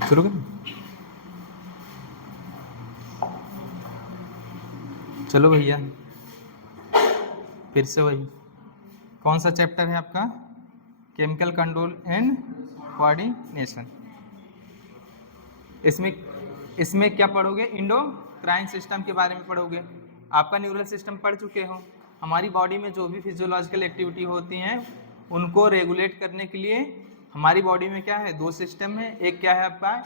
शुरू करें? चलो भैया, फिर से वही। कौन सा चैप्टर है आपका? Chemical control and coordination. इसमें क्या पढ़ोगे? इंडोक्राइन सिस्टम के बारे में पढ़ोगे। आपका न्यूरल सिस्टम पढ़ चुके हो। हमारी बॉडी में जो भी फिजियोलॉजिकल एक्टिविटी होती हैं उनको रेगुलेट करने के लिए हमारी बॉडी में क्या है? दो सिस्टम है। एक क्या है आपका?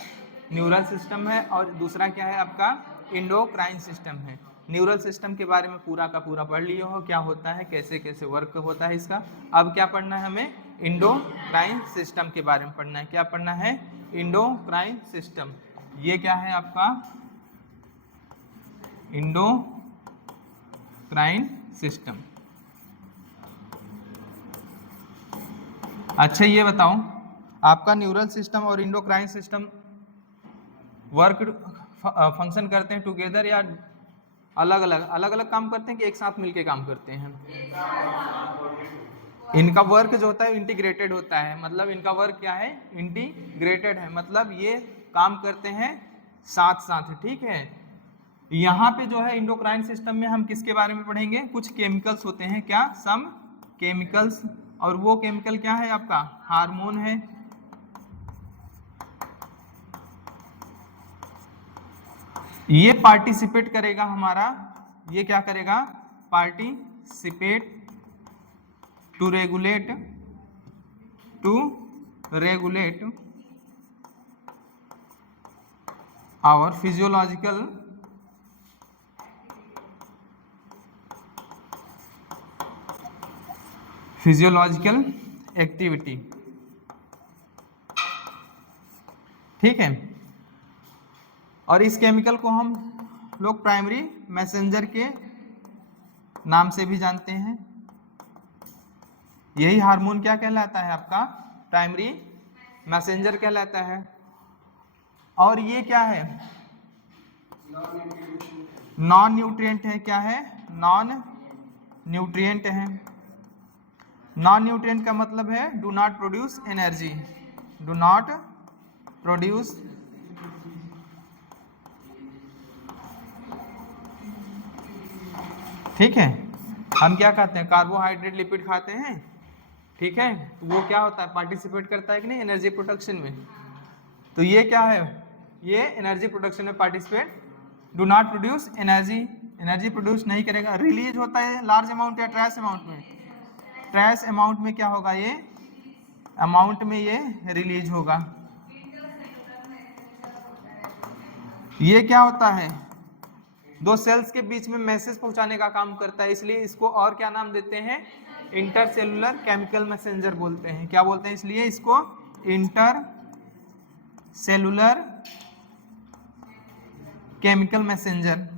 न्यूरल सिस्टम है, और दूसरा क्या है आपका? इंडोक्राइन सिस्टम है। न्यूरल सिस्टम के बारे में पूरा का पूरा पढ़ लिए हो, क्या होता है, कैसे कैसे वर्क होता है इसका। अब क्या पढ़ना है हमें? इंडोक्राइन सिस्टम के बारे में पढ़ना है। क्या पढ़ना है? Endocrine system. ये क्या है आपका? Endocrine system. अच्छा ये बताओ, आपका न्यूरल सिस्टम और इंडोक्राइन सिस्टम वर्क फंक्शन करते हैं टुगेदर या अलग अलग काम करते हैं कि एक साथ मिलके काम करते हैं? इनका वर्क जो होता है इंटीग्रेटेड होता है। मतलब इनका वर्क क्या है? इंटीग्रेटेड है। मतलब ये काम करते हैं साथ साथ, ठीक है। यहाँ पे जो है इंडोक्राइन सिस्टम में हम किसके बारे में पढ़ेंगे? कुछ केमिकल्स होते हैं, क्या? Some chemicals. और वो केमिकल क्या है आपका? हार्मोन है। ये पार्टिसिपेट करेगा हमारा, ये क्या करेगा? Participate to regulate our physiological activity, ठीक है। और इस केमिकल को हम लोग प्राइमरी मैसेंजर के नाम से भी जानते हैं। यही हार्मोन क्या कहलाता है आपका? प्राइमरी मैसेंजर कहलाता है। और ये क्या है? नॉन न्यूट्रिएंट है। क्या है? नॉन न्यूट्रिएंट है। नॉन न्यूट्रिएंट का मतलब है do not produce energy, do not produce ठीक है। हम क्या खाते हैं? कार्बोहाइड्रेट, लिपिड खाते हैं, ठीक है। तो वो क्या होता है? पार्टिसिपेट करता है कि नहीं एनर्जी प्रोडक्शन में। तो ये क्या है? ये एनर्जी प्रोडक्शन में participate, do not produce energy, energy produce नहीं करेगा। रिलीज होता है लार्ज अमाउंट या ट्रेस अमाउंट में? ट्रेस अमाउंट में क्या होगा? ये अमाउंट में ये रिलीज होगा। ये क्या होता है? दो सेल्स के बीच में मैसेज पहुंचाने का काम करता है, इसलिए इसको और क्या नाम देते हैं? इंटरसेलुलर केमिकल मैसेंजर बोलते हैं। क्या बोलते हैं? इसलिए इसको इंटर सेलुलर केमिकल मैसेंजर।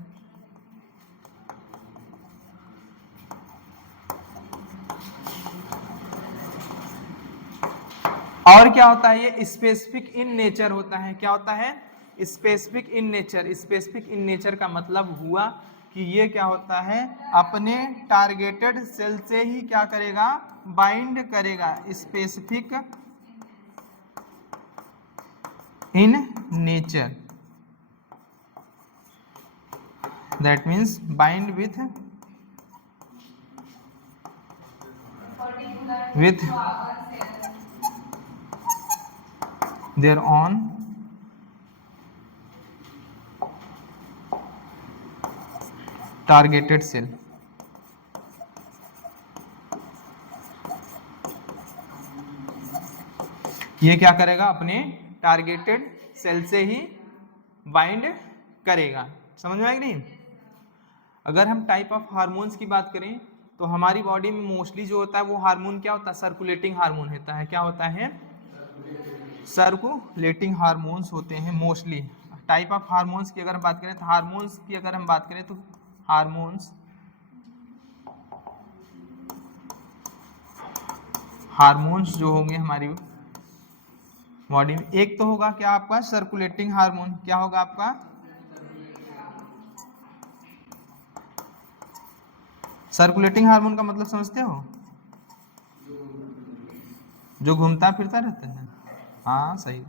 और क्या होता है? ये स्पेसिफिक इन नेचर होता है। क्या होता है? Specific in nature. Specific in nature का मतलब हुआ कि ये क्या होता है? अपने टारगेटेड सेल से ही क्या करेगा? बाइंड करेगा। Specific in nature, that means bind with their own targeted cell। ये क्या करेगा? अपने टारगेटेड सेल से ही बाइंड करेगा। समझ में आया कि नहीं? अगर हम टाइप ऑफ हार्मोन्स की बात करें तो हमारी बॉडी में मोस्टली जो होता है वो हार्मोन क्या होता है? सर्कुलेटिंग हार्मोन होता है। क्या होता है? सर्कुलेटिंग हार्मोन्स होते हैं मोस्टली। टाइप ऑफ हार्मोन्स की अगर हम बात करें तो हार्मोन्स की अगर हम बात करें तो हार्मोन्स जो होंगे हमारी बॉडी में, एक तो होगा क्या आपका? Circulating hormone. क्या होगा आपका? सर्कुलेटिंग हार्मोन का मतलब समझते हो? जो घूमता फिरता रहता है। हाँ सही।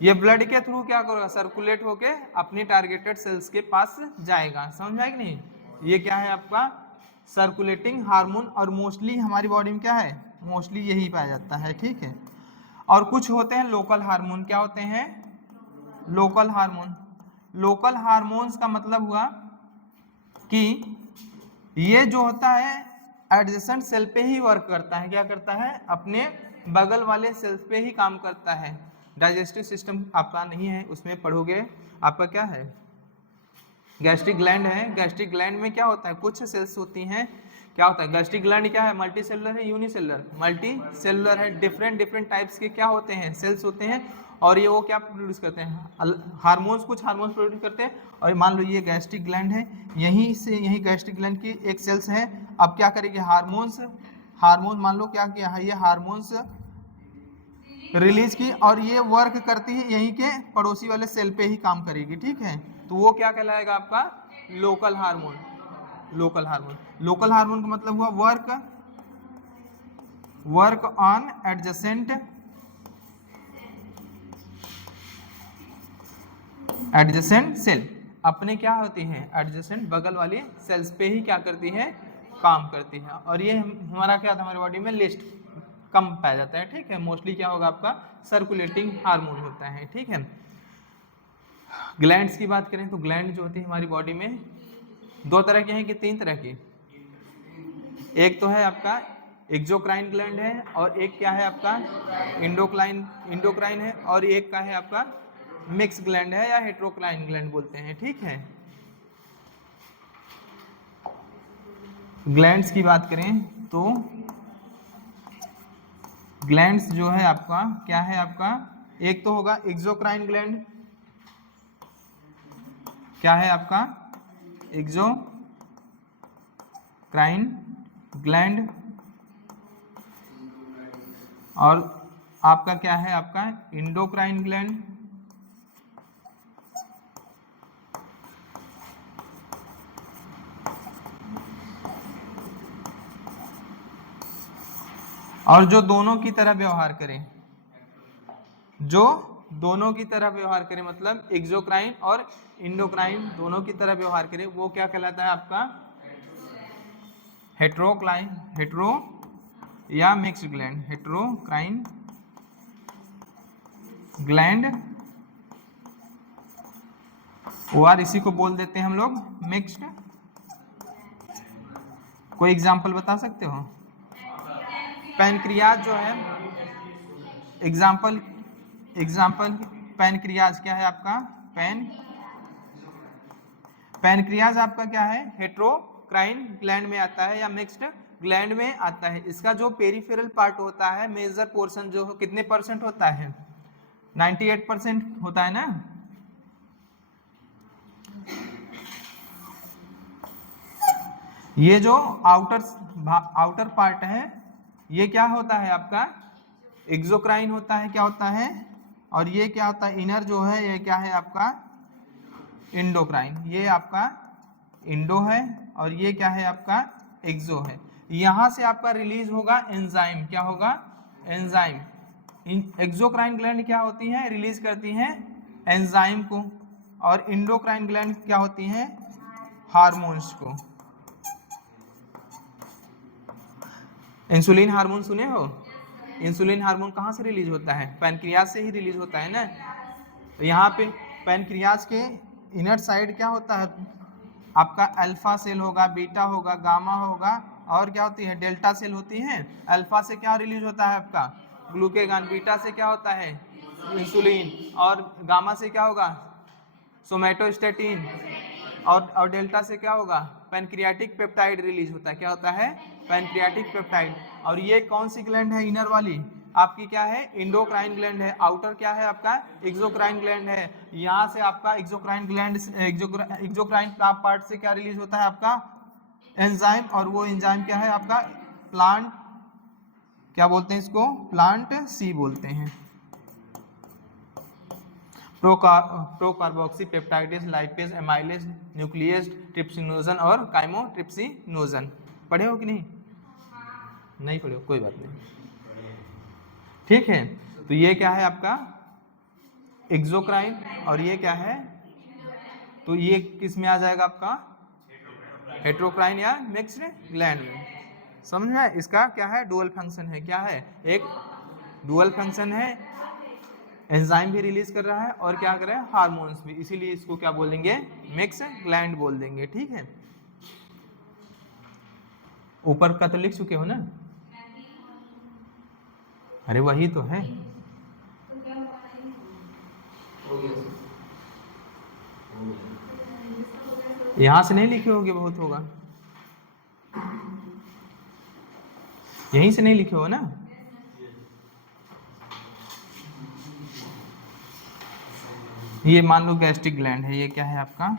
ये ब्लड के थ्रू क्या करेगा, सर्कुलेट होके अपनी टारगेटेड सेल्स के पास जाएगा। समझ आए कि नहीं? ये क्या है आपका सर्कुलेटिंग हार्मोन, और मोस्टली हमारी बॉडी में क्या है, मोस्टली यही पाया जाता है। ठीक है, और कुछ होते हैं लोकल हार्मोन। क्या होते हैं? Local hormone. लोकल हार्मोन्स का मतलब हुआ कि ये जो होता है एडजेसेंट सेल पे ही वर्क करता है। क्या करता है? अपने बगल वाले सेल्स पे ही काम करता है। डाइजेस्टिव सिस्टम आपका नहीं है, उसमें पढ़ोगे। आपका क्या है? गैस्ट्रिक ग्लैंड है। गैस्ट्रिक ग्लैंड में क्या होता है, कुछ सेल्स होती हैं। क्या होता है गैस्ट्रिक ग्लैंड? क्या है, मल्टी सेलुलर है, यूनिसेलुलर? मल्टी सेलुलर है। डिफरेंट टाइप्स के क्या होते हैं, सेल्स होते हैं, और ये वो क्या प्रोड्यूस करते हैं, हार्मोन्स। कुछ हार्मोन्स प्रोड्यूस करते हैं। और मान लो ये गैस्ट्रिक ग्लैंड है, यहीं से यहीं गैस्ट्रिक ग्लैंड की एक सेल्स है। अब क्या करेगी, हार्मोन्स मान लो क्या किया है, ये हार्मोन्स रिलीज की, और ये वर्क करती है यहीं के पड़ोसी वाले सेल पे ही काम करेगी। ठीक है, तो वो क्या कहलाएगा आपका local hormone. Local hormone. Local hormone का मतलब हुआ वर्क ऑन एडजेसेंट सेल। अपने क्या होती हैं, एडजेसेंट बगल वाली सेल्स पे ही क्या करती है, काम करती है। और ये हमारा क्या था, हमारी बॉडी में लिस्ट कम पाया जाता है। ठीक है, मोस्टली क्या होगा आपका सर्कुलेटिंग हार्मोन होता है। ठीक है, ग्लैंड्स की बात करें तो ग्लैंड जो होती है हमारी बॉडी में दो तरह की हैं कि तीन तरह की। एक तो है आपका एक्सोक्राइन ग्लैंड है, और एक क्या है आपका इंडोक्राइन है, और एक का है आपका मिक्स ग्लैंड है या हेट्रोक्राइन ग्लैंड बोलते हैं। ठीक है, ग्लैंड्स की बात करें तो ग्लैंड्स जो है आपका क्या है, आपका एक तो होगा एक्सोक्राइन ग्लैंड। क्या है आपका एक्सोक्राइन ग्लैंड, और आपका क्या है, आपका इंडोक्राइन ग्लैंड। और जो दोनों की तरह व्यवहार करें, मतलब एक्सोक्राइन और इंडोक्राइन दोनों की तरह व्यवहार करें, वो क्या कहलाता है आपका हेट्रो या मिक्स्ड ग्लैंड। हेट्रोक्राइन ग्लैंड, और इसी को बोल देते हैं हम लोग मिक्स्ड। कोई एग्जांपल बता सकते हो? पैनक्रियाज जो है, एग्जांपल पैनक्रियाज क्या है आपका, पैनक्रियाज आपका क्या है, हेट्रोक्राइन ग्लैंड में आता है या मिक्स्ड ग्लैंड में आता है। इसका जो पेरिफेरल पार्ट होता है, मेजर पोर्शन जो कितने परसेंट होता है, 98% होता है ना। ये जो आउटर पार्ट है, ये क्या होता है आपका एक्सोक्राइन होता है। क्या होता है? और ये क्या होता है, इनर जो है ये क्या है आपका इंडोक्राइन। ये आपका इंडो है, और ये क्या है आपका एक्सो है। यहां से आपका रिलीज होगा एंजाइम। क्या होगा? एंजाइम। एक्सोक्राइन ग्लैंड क्या होती हैं, रिलीज करती हैं एंजाइम को, और इंडोक्राइन ग्लैंड क्या होती हैं, हार्मोन्स को। इंसुलिन हार्मोन सुने हो? इंसुलिन हार्मोन कहाँ से रिलीज होता है? पैनक्रियाज से ही रिलीज होता है ना। तो यहाँ पे पैनक्रियाज के इनर साइड क्या होता है आपका, अल्फा सेल होगा, बीटा होगा, गामा होगा, और क्या होती है डेल्टा सेल होती है। अल्फा से क्या रिलीज होता है आपका ग्लूकेगान, बीटा से क्या होता है इंसुलिन, और गामा से क्या होगा सोमैटोस्टैटिन, और डेल्टा से क्या होगा पैनक्रियाटिक पेप्टाइड रिलीज होता है। क्या होता है? Pancreatic peptide. और ये कौन सी ग्लैंड है, इनर वाली आपकी क्या है, इंडोक्राइन ग्लैंड है। आउटर क्या है आपका एक्सोक्राइन ग्लैंड है। यहाँ से आपका एक्सोक्राइन ग्लैंड, एक्सोक्राइन पार्ट से क्या रिलीज होता है आपका एंजाइम, और वो एंजाइम क्या है आपका प्लांट, क्या बोलते हैं इसको, प्लांट सी बोलते हैं। Procarboxypeptidase, lipase, amylase, nuclease, trypsinogen और काइमोट्रिप्सिनोजन। पढ़े हो कि नहीं? नहीं पढ़े हो, कोई बात नहीं। ठीक है, तो ये क्या है आपका एक्सोक्राइन, और ये क्या है, तो ये किस में आ जाएगा आपका, हेट्रोक्राइन या मिक्स्ड ग्लैंड में। समझ में आया? इसका क्या है, डुअल फंक्शन है, क्या है, एक डुअल फंक्शन है, एंजाइम भी रिलीज कर रहा है और क्या कर रहा है, हार्मोन्स भी, इसीलिए इसको क्या बोलेंगे, मिक्स ग्लैंड बोल देंगे। ठीक है, ऊपर का तो लिख चुके हो ना, अरे वही तो है, यहां से नहीं लिखे होगे, बहुत होगा, यहीं से नहीं लिखे हो ना। ये मान लो गैस्ट्रिक ग्लैंड है, ये क्या है आपका,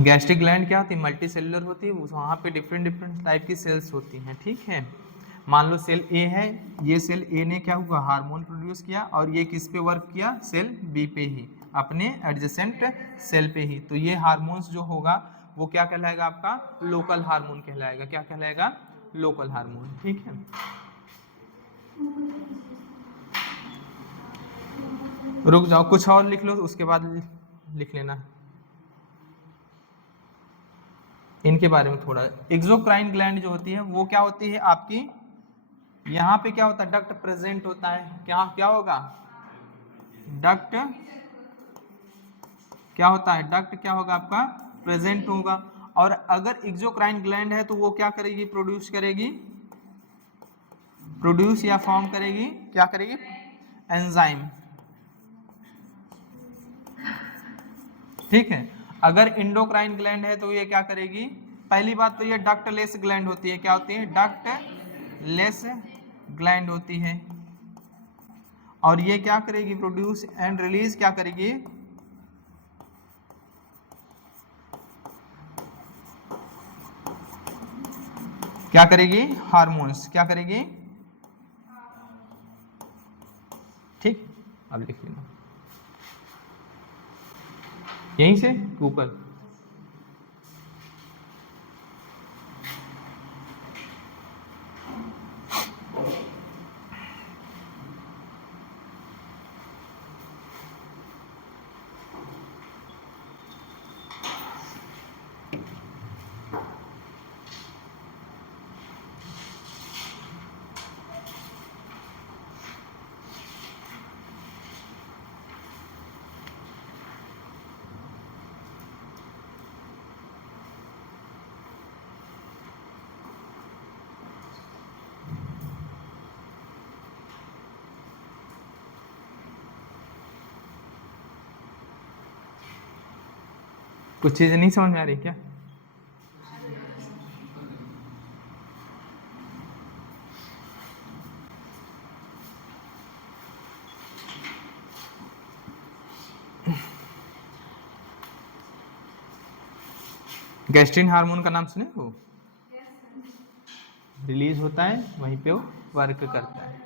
गैस्ट्रिक ग्लैंड क्या होती है, मल्टी सेलुलर होती है, वहाँ पे डिफरेंट डिफरेंट टाइप की सेल्स होती हैं। ठीक है, मान लो सेल ए है, ये सेल ए ने क्या हुआ, हार्मोन प्रोड्यूस किया, और ये किस पे वर्क किया, सेल बी पे ही, अपने एडजेसेंट सेल पे ही, तो ये हार्मोन्स जो होगा वो क्या कहलाएगा, आपका लोकल हार्मोन कहलाएगा। क्या कहलाएगा, लोकल हार्मोन। ठीक है, रुक जाओ, कुछ और लिख लो, उसके बाद लिख लेना इनके बारे में थोड़ा। एक्सोक्राइन ग्लैंड जो होती है वो क्या होती है आपकी, यहाँ पे क्या होता है, डक्ट प्रेजेंट होता है, क्या क्या होगा, डक्ट क्या होता है, डक्ट क्या होगा आपका, प्रेजेंट होगा। और अगर एक्सोक्राइन ग्लैंड है तो वो क्या करेगी, प्रोड्यूस करेगी, प्रोड्यूस या फॉर्म करेगी, क्या करेगी, एंजाइम। ठीक है, अगर इंडोक्राइन ग्लैंड है तो ये क्या करेगी, पहली बात तो ये डक्टलेस ग्लैंड होती है, क्या होती है, डक्टलेस ग्लैंड होती है, और ये क्या करेगी, प्रोड्यूस एंड रिलीज क्या करेगी, क्या करेगी, हार्मोन्स, क्या करेगी। ठीक, अब लिख लेना यहीं से ऊपर, कुछ चीजें नहीं समझ में आ रही क्या, गैस्ट्रिन हार्मोन का नाम सुने हो, रिलीज होता है वहीं पे वो वर्क करता है।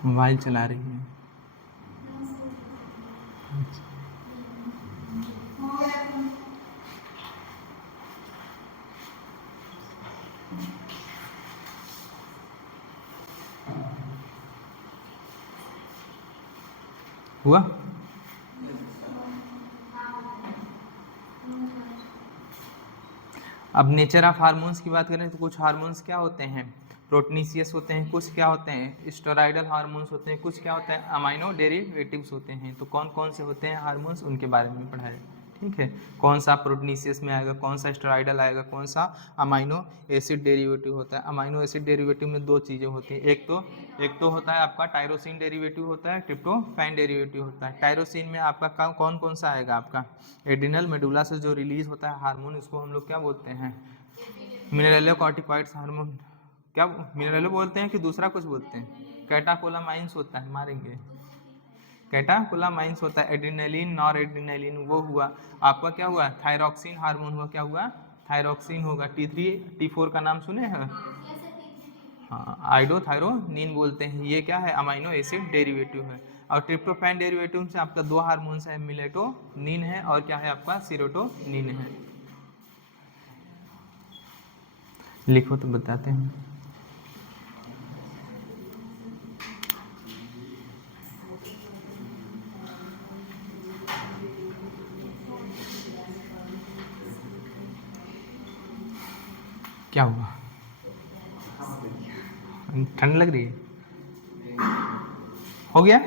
मोबाइल चला रही है, हुआ। अब नेचर ऑफ हार्मोन्स की बात करें तो कुछ हार्मोन्स क्या होते हैं, प्रोटीनिशियस होते हैं, कुछ क्या होते हैं स्टेरॉयडल हार्मोन्स होते हैं, कुछ क्या होते हैं अमाइनो डेरिवेटिव्स होते हैं। तो कौन कौन से होते हैं हार्मोन्स, उनके बारे में पढ़ा है। ठीक है, कौन सा प्रोटीनिसियस में आएगा, कौन सा स्टेरॉइडल आएगा, कौन सा अमाइनो एसिड डेरिवेटिव होता है। अमाइनो एसिड डेरिवेटिव में दो चीज़ें होती हैं, एक तो होता है आपका टायरोसिन डेरिवेटिव होता है, ट्रिप्टोफैन डेरिवेटिव होता है। टायरोसिन में आपका कौन कौन सा आएगा, आपका एड्रिनल मेडुला से जो रिलीज होता है हार्मोन, इसको हम लोग क्या बोलते हैं, मिनरलोकॉर्टिकॉइड्स हार्मोन। क्या मिनरलो बोलते हैं कि दूसरा कुछ बोलते हैं, कैटाकोलामाइंस होता है, मारेंगे, कैटाकोलामाइंस होता है। एड्रिनलिन, नॉर एड्रिनलिन वो हुआ आपका, क्या हुआ, थायरॉक्सिन हार्मोन हुआ, क्या हुआ, थायरॉक्सिन होगा। T3 T4 का नाम सुने हैं, हाँ, आइडोथायरोनिन बोलते हैं। ये क्या है, अमाइनो एसिड डेरिवेटिव है। और ट्रिप्टोफैन डेरिवेटिव से आपका दो हार्मोन्स है, मिलेटोनिन है और क्या है आपका, सेरोटोनिन है। लिखो तो बताते हैं। क्या हुआ, ठंड लग रही है, हो गया।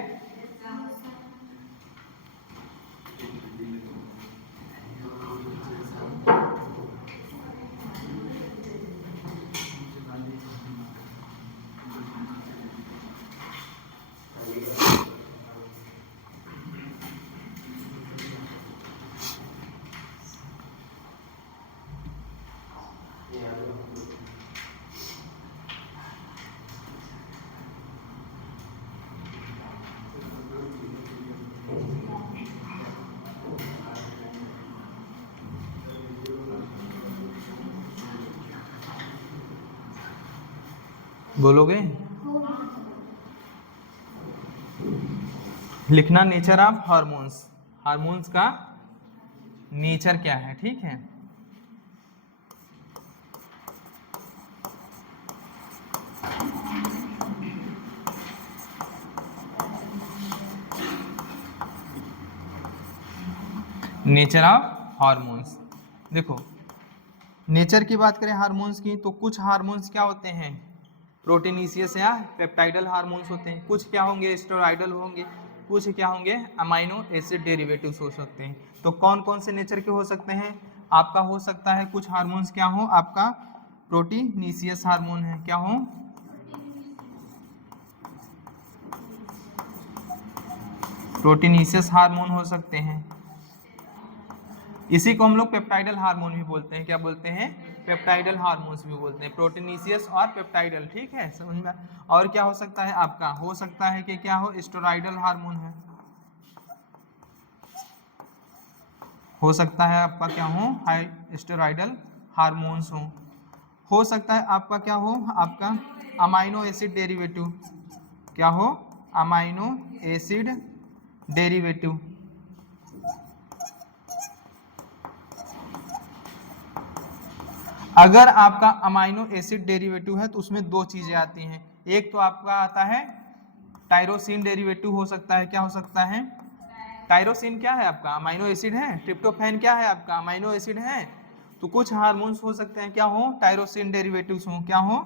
बोलोगे, लिखना नेचर ऑफ हार्मोन्स, हार्मोन्स का नेचर क्या है, ठीक है। नेचर ऑफ हार्मोन्स, देखो नेचर की बात करें हार्मोन्स की, तो कुछ हार्मोन्स क्या होते हैं, प्रोटीनिसियस या पेप्टाइडल हार्मोन्स होते हैं, कुछ क्या होंगे, स्टेरॉइडल होंगे, कुछ क्या होंगे, अमाइनो एसिड डेरिवेटिव्स हो सकते हैं। तो कौन कौन से नेचर के हो सकते हैं, आपका हो सकता है कुछ हार्मोन्स क्या हो, आपका प्रोटीनिसियस हार्मोन है, क्या हो, प्रोटीनिसियस हार्मोन हो सकते हैं। इसी को हम लोग पेप्टाइडल हार्मोन भी बोलते हैं, क्या बोलते हैं, पेप्टाइडल हार्मोन्स भी बोलते हैं, प्रोटीनिसियस और पेप्टाइडल, ठीक है, समझ में। और क्या हो सकता है आपका, हो सकता है कि क्या हो, स्टेरॉइडल हार्मोन है, हो सकता है आपका क्या हो, हाई स्टेरॉइडल हार्मोन्स हो सकता है आपका क्या हो, आपका अमाइनो एसिड डेरिवेटिव, क्या हो, अमाइनो एसिड डेरिवेटिव। अगर आपका अमाइनो एसिड डेरिवेटिव है तो उसमें दो चीजें आती हैं, एक तो आपका आता है टायरोसिन डेरिवेटिव हो सकता है, क्या हो सकता है, टायरोसिन क्या है आपका, अमाइनो एसिड है, ट्रिप्टोफैन क्या है आपका, अमाइनो एसिड है। तो कुछ हार्मोन्स हो सकते हैं क्या हो, टायरोसिन डेरिवेटिव्स हो, क्या हो,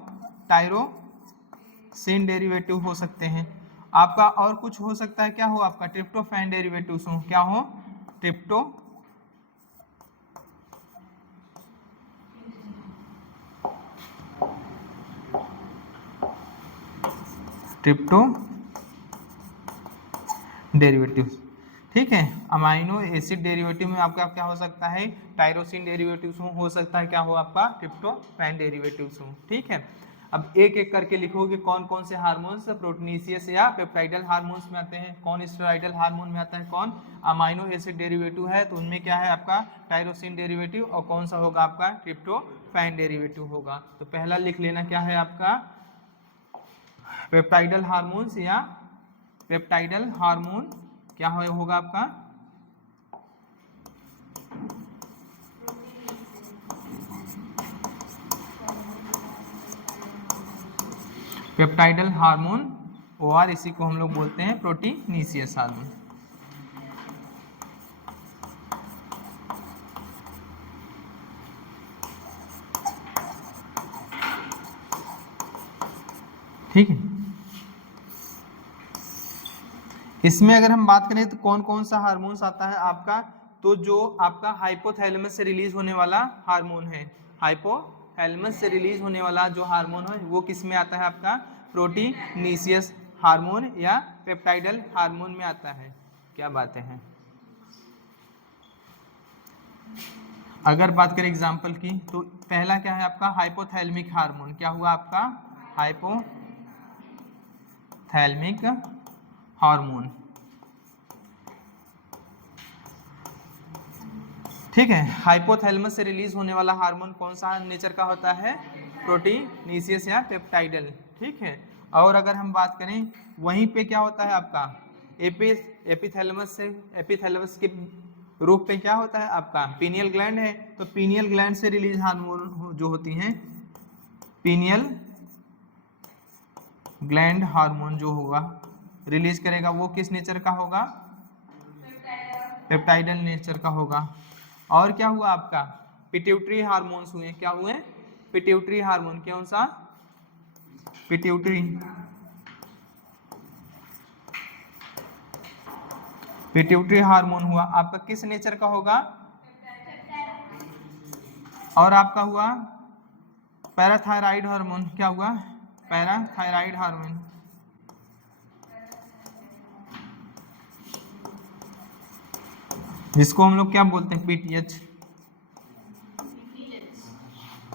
टायरोसिन डेरिवेटिव हो सकते हैं आपका। और कुछ हो सकता है क्या हो आपका, ट्रिप्टोफैन डेरिवेटिव्स हो, क्या हो, ट्रिप्टो डेरिवेटिव, ठीक है। अमाइनो एसिड डेरिवेटिव में आपका क्या हो सकता है, टायरोसिन डेरिवेटिव्स हो सकता है क्या हो आपका, ट्रिप्टोफैन डेरिवेटिव्स हो, ठीक है। अब एक एक करके लिखोगे कौन कौन से हार्मोन्स प्रोटीनिसियस या पेप्टाइडल हार्मोन्स में आते हैं, कौन स्टेरॉइडल हार्मोन में आता है, कौन अमाइनो एसिड डेरिवेटिव है, तो उनमें क्या है आपका टायरोसिन डेरिवेटिव, और कौन सा होगा आपका ट्रिप्टोफैन डेरिवेटिव होगा। तो पहला लिख लेना क्या है आपका, पेप्टाइडल हार्मोन्स या पेप्टाइडल हार्मोन क्या होगा आपका, पेप्टाइडल हार्मोन और इसी को हम लोग बोलते हैं प्रोटीनिसियस हार्मोन। ठीक है, इसमें अगर हम बात करें तो कौन कौन सा हार्मोन्स आता है आपका, तो जो आपका हाइपोथैलेमस से रिलीज होने वाला हार्मोन है, हाइपोथैलेमस से रिलीज होने वाला जो हार्मोन है वो किस में आता है आपका, प्रोटीनीसियस हार्मोन या पेप्टाइडल हार्मोन में आता है। क्या बातें हैं। अगर बात करें एग्जाम्पल की तो पहला क्या है आपका हाइपोथैलेमिक हार्मोन, क्या हुआ आपका हाइपोथैलेमिक हार्मोन, ठीक है। हाइपोथैलेमस से रिलीज होने वाला हार्मोन कौन सा नेचर का होता है, प्रोटीनीसियस या पेप्टाइडल, ठीक है। और अगर हम बात करें वहीं पे क्या होता है आपका एपिथैलेमस के रूप पे क्या होता है आपका पीनियल ग्लैंड है, तो पीनियल ग्लैंड से रिलीज हार्मोन जो होती हैं, पीनियल ग्लैंड हार्मोन जो होगा रिलीज करेगा वो किस नेचर का होगा, पेप्टाइडल नेचर का होगा। और क्या हुआ आपका पिट्यूटरी हार्मोन्स हुए, क्या हुए पिट्यूटरी हार्मोन, कौन सा पिट्यूटरी हार्मोन हुआ आपका किस नेचर का होगा, और आपका हुआ पैराथायराइड हार्मोन, क्या हुआ पैराथायराइड हार्मोन, जिसको हम लोग क्या बोलते हैं पीटीएच।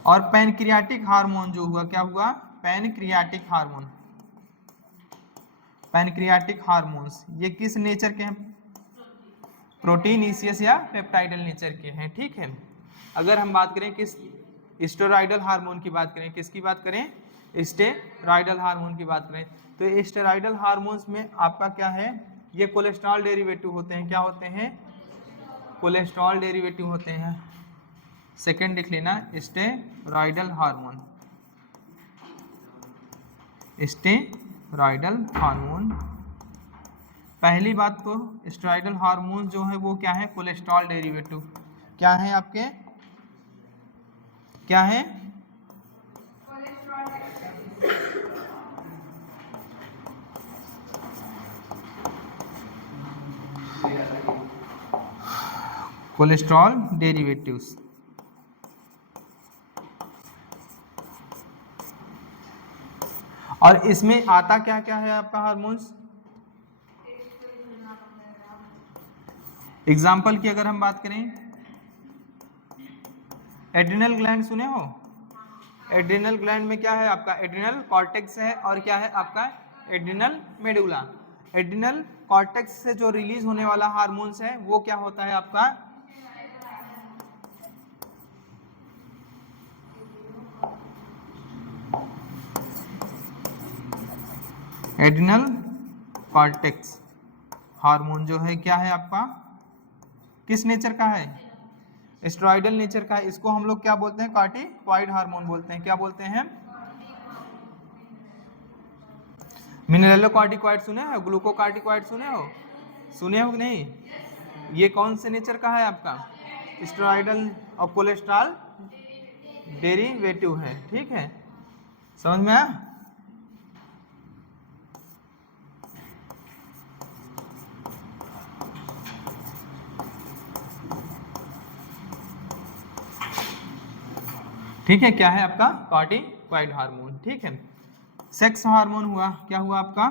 और पैनक्रियाटिक हार्मोन जो हुआ, क्या हुआ पैनक्रियाटिक हार्मोन, पैनक्रियाटिक हार्मोन्स ये किस नेचर के हैं, प्रोटीनीसियस या पेप्टाइडल नेचर के हैं, ठीक है। अगर हम बात करें किस स्टेरॉयडल हार्मोन की बात करें, किसकी बात करें, स्टेरॉयडल हार्मोन की बात करें, तो स्टेरॉयडल हार्मोन्स में आपका क्या है, ये कोलेस्ट्रॉल डेरिवेटिव होते हैं, क्या होते हैं कोलेस्ट्रॉल डेरिवेटिव होते हैं। सेकंड लिख लेना स्टेरॉयडल हार्मोन, स्टेरॉयडल हार्मोन। पहली बात तो स्टेरॉयडल हार्मोन जो है वो क्या है कोलेस्ट्रॉल डेरिवेटिव, क्या है आपके, क्या है कोलेस्ट्रॉल डेरिवेटिव्स। और इसमें आता क्या क्या है आपका हार्मोन्स, एग्जाम्पल की अगर हम बात करें एड्रिनल ग्लैंड सुने हो, एड्रिनल ग्लैंड में क्या है आपका एड्रिनल कॉर्टेक्स है और क्या है आपका एड्रिनल मेडुला। एड्रिनल कॉर्टेक्स से जो रिलीज होने वाला हार्मोन्स है वो क्या होता है आपका एड्रिनल कॉर्टेक्स हार्मोन जो है क्या है आपका किस नेचर का है, स्टेरॉयडल नेचर का है। इसको हम लोग क्या बोलते हैं कार्टिकॉइड हार्मोन बोलते हैं, क्या बोलते हैं मिनरलोकॉर्टिकॉइड सुने हो, ग्लूकोकार्टिकॉइड सुने हो कि नहीं, ये कौन से नेचर का है आपका स्टेरॉयडल और कोलेस्ट्रॉल डेरिवेटिव है, ठीक है। समझ में आया। ठीक है, क्या है आपका कार्टिकॉइड हार्मोन, ठीक है। सेक्स हार्मोन हुआ, क्या हुआ आपका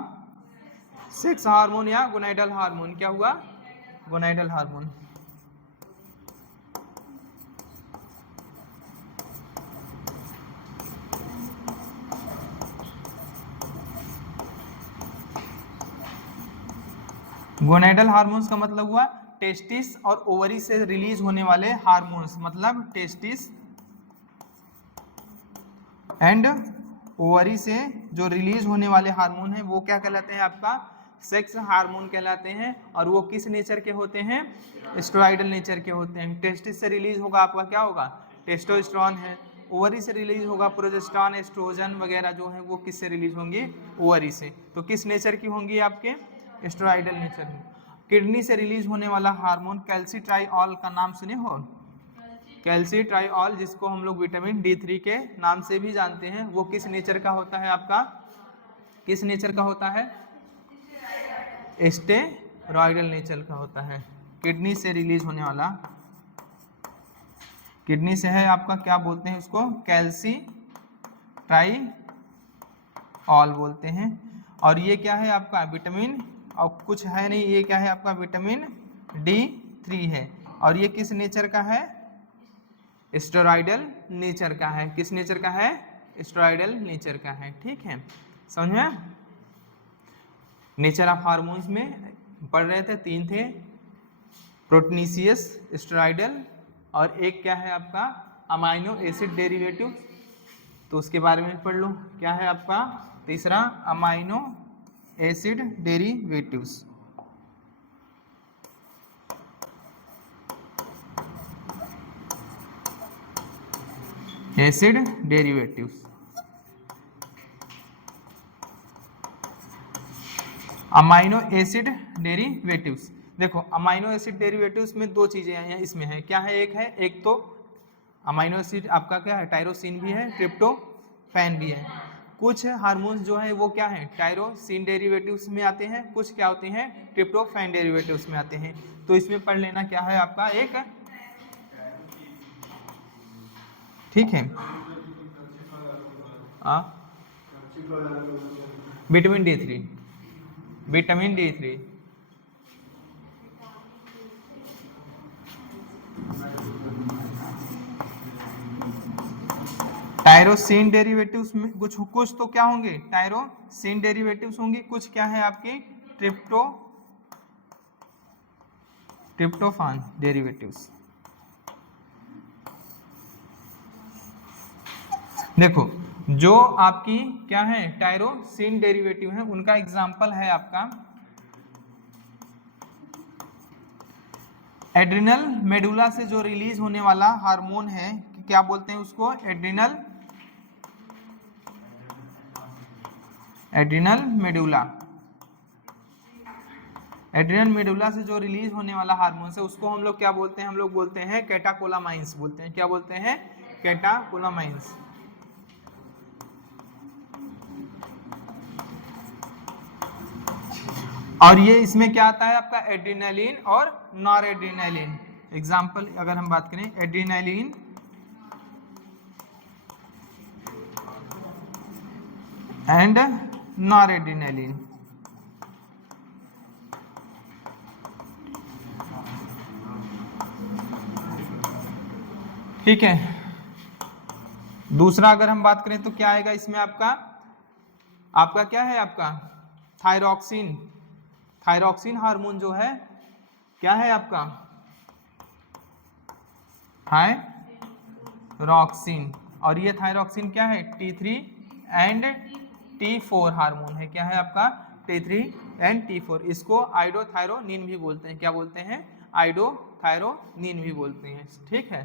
सेक्स हार्मोन या गोनाइडल हार्मोन, क्या हुआ गोनाइडल हार्मोन। गोनाइडल हार्मोन्स का मतलब हुआ टेस्टिस और ओवरी से रिलीज होने वाले हार्मोन्स, मतलब टेस्टिस एंड ओवरी से जो रिलीज होने वाले हार्मोन है वो क्या कहलाते हैं आपका सेक्स हार्मोन कहलाते हैं। और वो किस नेचर के होते हैं स्टेरॉयडल नेचर के होते हैं। टेस्टिस से रिलीज होगा आपका क्या होगा टेस्टोस्टेरोन है, ओवरी से रिलीज होगा प्रोजेस्टेरॉन एस्ट्रोजन वगैरह जो है वो किससे रिलीज होंगी ओवरी से। तो किस नेचर की होंगी आपके स्टेरॉयडल नेचर की। किडनी से रिलीज होने वाला हार्मोन कैल्सिट्राइऑल का नाम सुने हो, कैल्सिट्राइऑल जिसको हम लोग विटामिन D3 के नाम से भी जानते हैं, वो किस नेचर का होता है आपका किस नेचर का होता है स्टेरॉयडल नेचर का होता है। किडनी से रिलीज होने वाला, किडनी से है आपका, क्या बोलते हैं उसको, कैल्सीट्राइऑल बोलते हैं। और ये क्या है आपका विटामिन, और कुछ है नहीं, ये क्या है आपका विटामिन D3 है। और ये किस नेचर का है, स्टेरॉइडल नेचर का है। किस नेचर का है, स्टेरॉइडल नेचर का है। ठीक है, समझ में। नेचर ऑफ हार्मोन्स में पढ़ रहे थे, 3 थे, प्रोटीनिशियस, स्टेरॉइडल, और एक क्या है आपका अमाइनो एसिड डेरिवेटिव, तो उसके बारे में पढ़ लो। क्या है आपका तीसरा, amino acid derivatives. Acid derivatives, amino acid derivatives. देखो अमाइनो एसिड डेरिवेटिव्स में 2 चीजें हैं इसमें है, क्या है, एक तो अमाइनो एसिड आपका क्या है, टायरोसिन भी है, ट्रिप्टोफैन भी है। कुछ हार्मोन्स जो है वो क्या है, टायरोसिन डेरिवेटिव्स में आते हैं, कुछ क्या होते हैं, ट्रिप्टोफैन डेरिवेटिव्स में आते हैं। तो इसमें पढ़ लेना क्या है आपका एक, ठीक है, vitamin D3, vitamin D3, tyrosine derivatives में कुछ तो क्या होंगे, टायरोसिन डेरिवेटिव्स होंगे, कुछ क्या है आपके ट्रिप्टोफान डेरिवेटिव्स। देखो जो आपकी क्या है टायरोसिन डेरिवेटिव है, उनका एग्जांपल है आपका एड्रिनल मेडुला से जो रिलीज होने वाला हार्मोन है, क्या बोलते हैं उसको, एड्रिनल मेडुला। एड्रिनल मेडुला से जो रिलीज होने वाला हार्मोन है उसको हम लोग क्या बोलते हैं, हम लोग बोलते हैं कैटाकोलामाइंस बोलते हैं। क्या बोलते हैं, कैटाकोलामाइंस। और ये इसमें क्या आता है आपका एड्रिनलिन और नॉर एड्रिनलिन। एग्जाम्पल अगर हम बात करें, एड्रिनलिन एंड नॉर एड्रिनलिन। ठीक है, दूसरा अगर हम बात करें तो क्या आएगा इसमें आपका क्या है आपका थायरॉक्सिन। थायरॉक्सिन हार्मोन जो है क्या है आपका थायरॉक्सिन, और ये थायरॉक्सिन क्या है T3 एंड T4 हार्मोन है। क्या है आपका T3 एंड T4। इसको आइडोथायरोनिन भी बोलते हैं। क्या बोलते हैं, आइडोथायरोनिन भी बोलते हैं। ठीक है,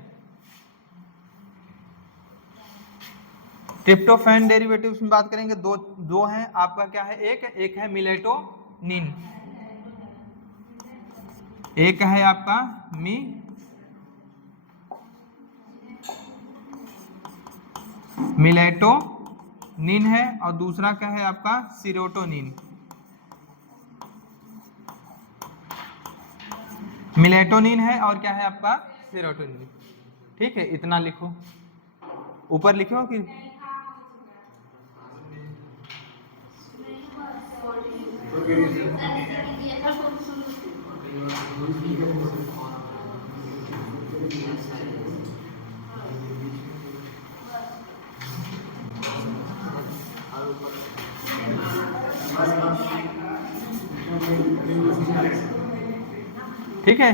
ट्रिप्टोफैन डेरिवेटिव्स में बात करेंगे, दो हैं आपका, क्या है, एक है मिलेटोनिन, एक है आपका मिलेटोनिन है, और दूसरा क्या है आपका सीरोटोनिन। मिलेटोनिन है और क्या है आपका सीरोटोनिन। ठीक है, इतना लिखो, ऊपर लिखो कि ठीक है।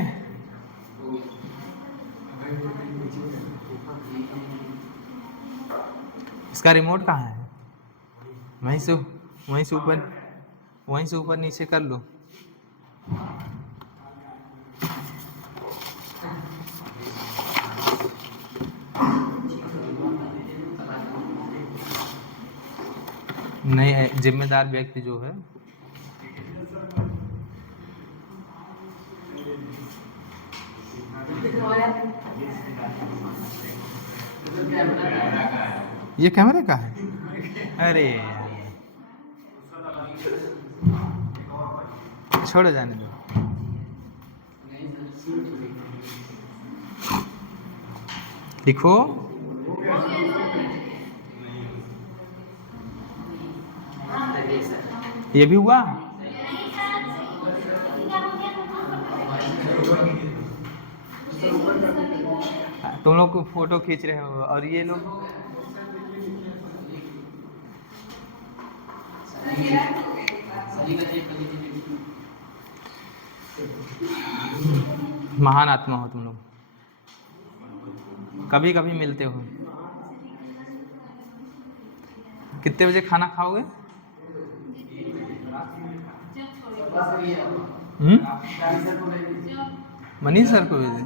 इसका रिमोट कहाँ है, वहीं से ऊपर नीचे कर लो। नहीं, जिम्मेदार व्यक्ति जो है ये कैमरे का है। अरे छोड़ो, जाने दो। लिखो। ये भी हुआ। तुम लोग को फोटो खींच रहे हो और ये लोग महान आत्मा हो तुम लोग, कभी कभी मिलते हो। कितने बजे खाना खाओगे? मनीष सर को भेजे।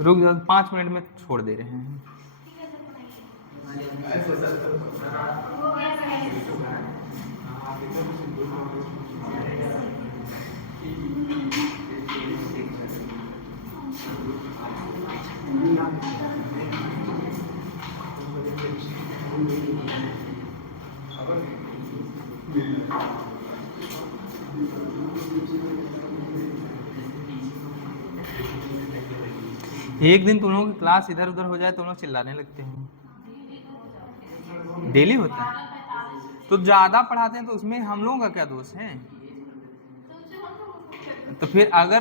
रुक जाओ, 5 मिनट में छोड़ दे रहे हैं। एक दिन तुम लोगों की क्लास इधर उधर हो जाए तुम लोग चिल्लाने लगते हो। डेली होता है तो ज़्यादा पढ़ाते हैं तो उसमें हम लोगों का क्या दोष है? तो फिर अगर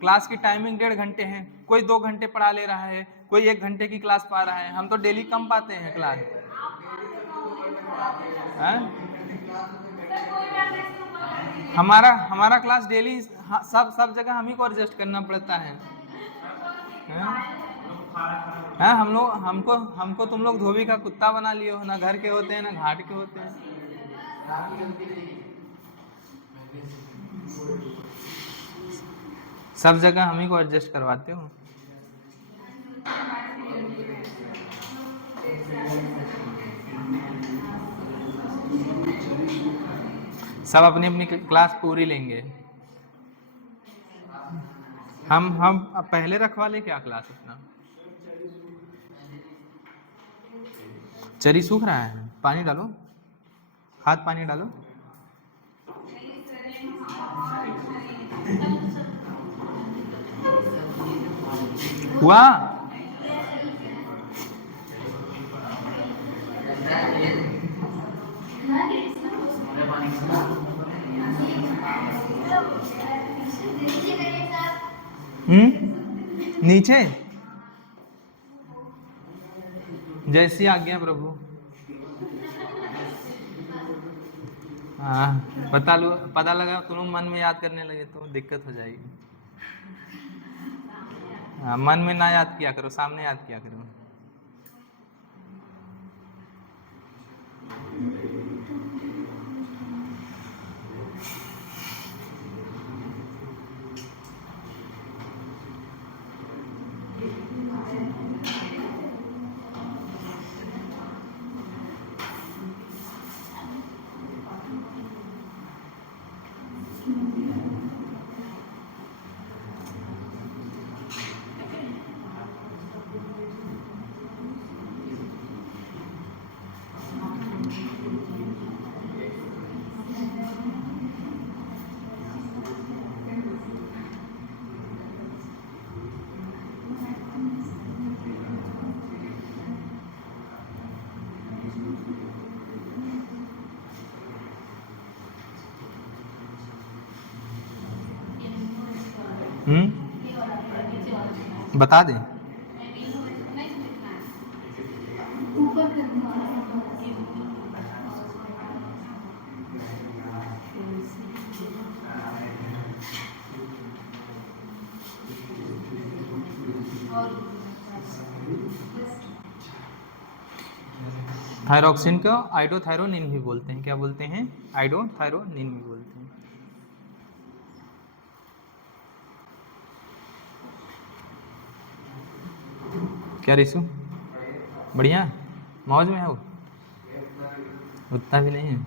क्लास की टाइमिंग 1.5 घंटे है, कोई 2 घंटे पढ़ा ले रहा है, कोई 1 घंटे की क्लास पा रहा है, हम तो डेली कम पाते हैं क्लास। हमारा क्लास डेली सब जगह हम ही को एडजस्ट करना पड़ता है। हाँ, हमको तुम लोग धोबी का कुत्ता बना लिए हो, ना घर के होते हैं ना घाट के होते हैं। सब जगह हम ही को एडजस्ट करवाते हो। सब अपनी अपनी क्लास पूरी लेंगे। हम पहले रखवा ले क्या क्लास अपना। चरी सूख रहा है, पानी डालो, खाद पानी डालो। हुआ नीचे जैसी आज्ञा प्रभु। हाँ, पता लगा तुम लोग मन में याद करने लगे तो दिक्कत हो जाएगी। हाँ, मन में ना याद किया करो, सामने याद किया करो। बता दें। थायरोक्सिन को आइडोथायरोनिन भी बोलते हैं। क्या बोलते हैं? आइडोथायरोनिन भी बोलते हैं। क्या रिशु, बढ़िया मौज में हो? उतना भी नहीं है।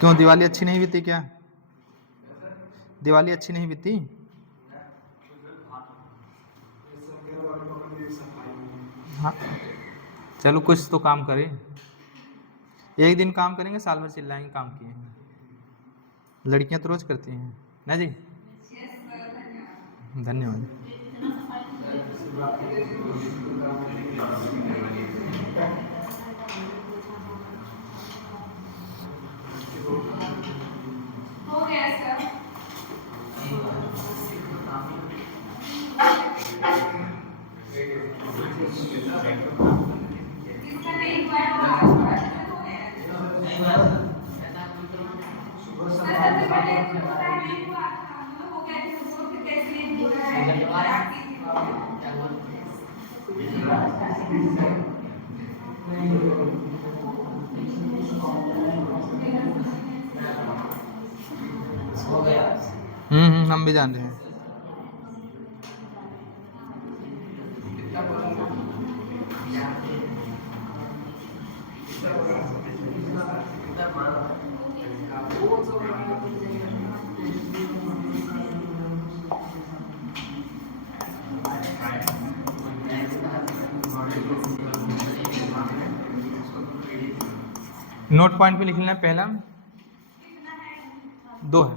क्यों, दिवाली अच्छी नहीं बीती क्या? दिवाली अच्छी नहीं बीती? हाँ, चलो कुछ तो काम करें। एक दिन काम करेंगे, साल भर चिल्लाएंगे काम किए हैं। लड़कियां तो रोज करती हैं ना जी। धन्यवाद। हो गया सर। इसका नहीं हुआ है, हो गया। सर सबसे पहले तो पता है नहीं हुआ था, मतलब हो गया था, उसको फिर कैसे नहीं हो रहा है, हो गया। हम भी जान रहे हैं। नोट पॉइंट पे लिख लेना। पहला 2 है।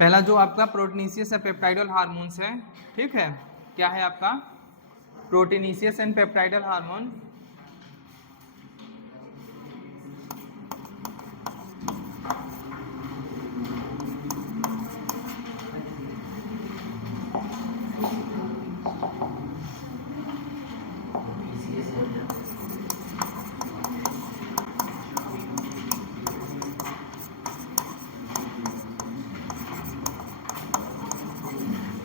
पहला जो आपका प्रोटीनेशियस या पेप्टाइडल हार्मोन्स है, ठीक है, क्या है आपका proteinaceous and peptidyl hormone.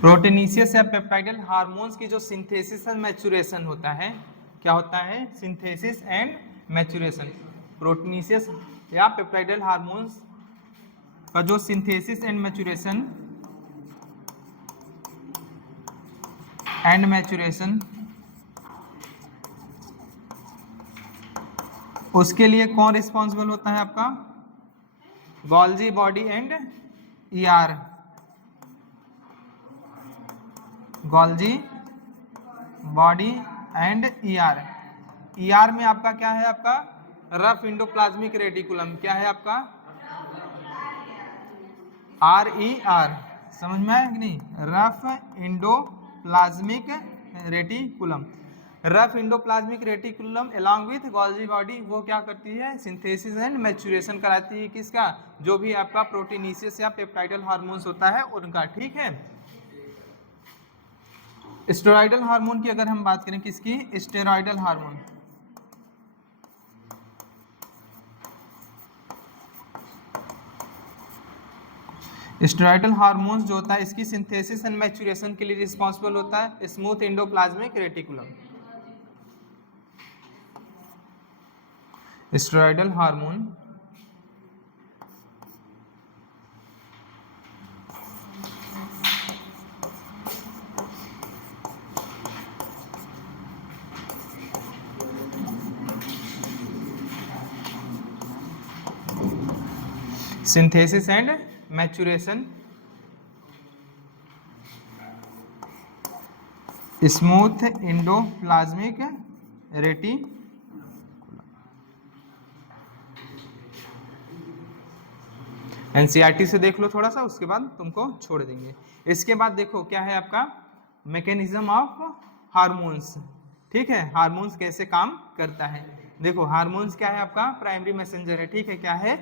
Proteinaceous या पेप्टाइडल हार्मोन्स की जो सिंथेसिस एंड मैच्यूरेशन होता है, क्या होता है, सिंथेसिस एंड मैच्यूरेशन। प्रोटीनेशियस या पेप्टाइडल हार्मोन्स का जो सिंथेसिस एंड मैच्यूरेशन उसके लिए कौन रिस्पॉन्सिबल होता है आपका, Golgi body and ER. Golgi body and ER. ER में आपका क्या है, आपका रफ इंडोप्लाज्मिक रेटिकुलम। क्या है आपका, RER, समझ में आया कि नहीं, rough endoplasmic reticulum. Rough endoplasmic reticulum along with Golgi body वो क्या करती है, सिंथेसिस एंड मैच्यूरेशन कराती है किसका, जो भी आपका प्रोटीनेशियस या पेप्टाइडल हार्मोन्स होता है उनका, ठीक है। स्टेरॉयडल हार्मोन की अगर हम बात करें, किसकी, स्टेरॉयडल हार्मोन। स्टेरॉयडल हार्मोन्स जो होता है इसकी सिंथेसिस एंड मैच्यूरेशन के लिए रिस्पॉन्सिबल होता है smooth endoplasmic reticulum. Steroidal hormone synthesis and maturation smooth endoplasmic reticulum. NCERT से देख लो थोड़ा सा, उसके बाद तुमको छोड़ देंगे। इसके बाद देखो क्या है आपका मैकेनिज्म ऑफ हार्मोन्स, ठीक है, हार्मोन्स कैसे काम करता है। देखो हार्मोन्स क्या है आपका प्राइमरी मैसेंजर है, ठीक है, क्या है